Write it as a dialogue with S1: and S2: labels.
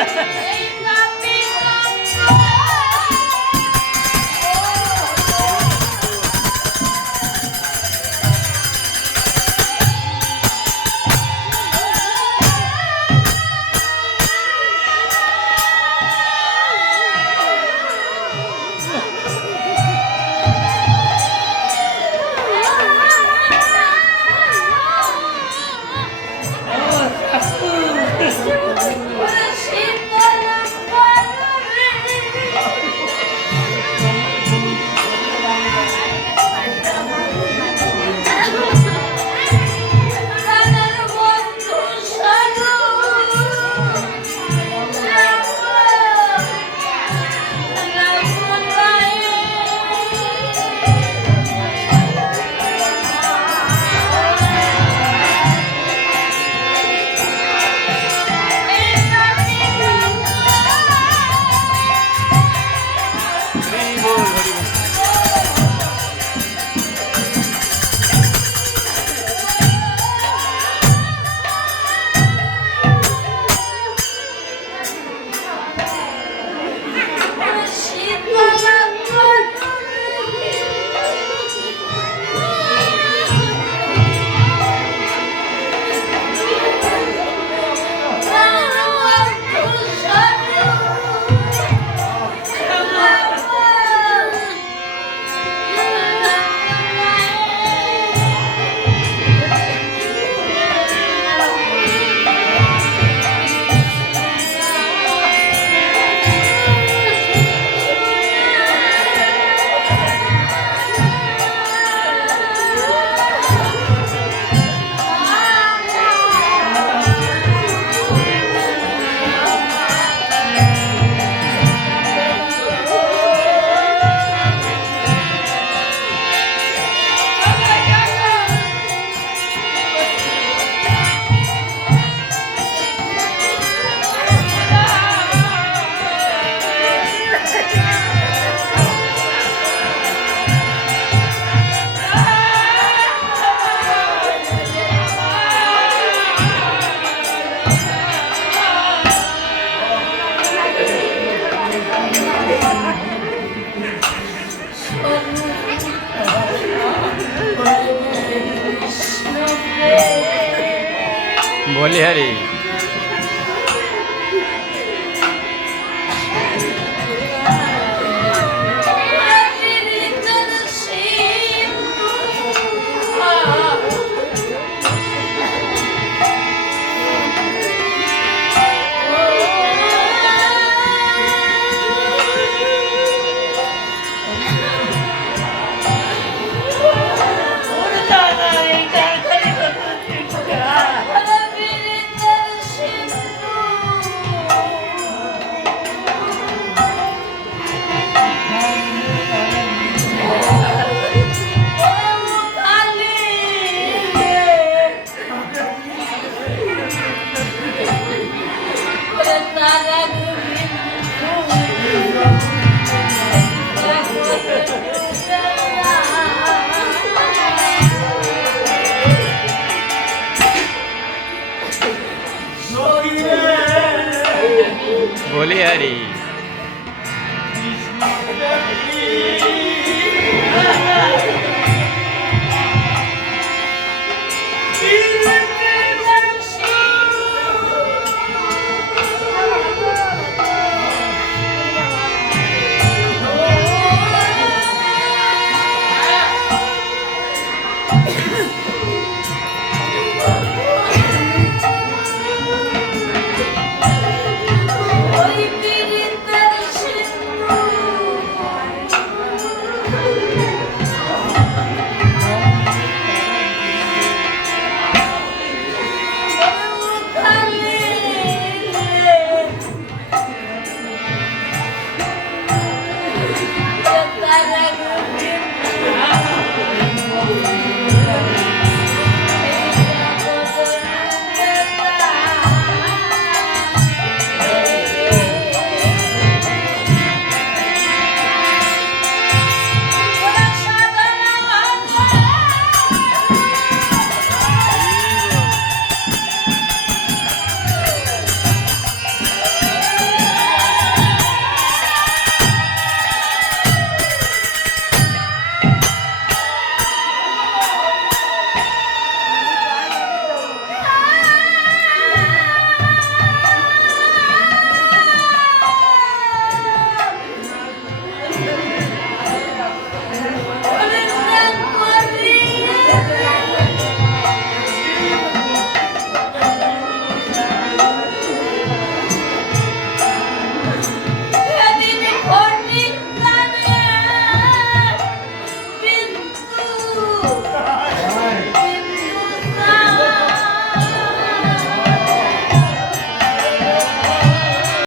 S1: えっ?
S2: બોલી હરી. बोले हरी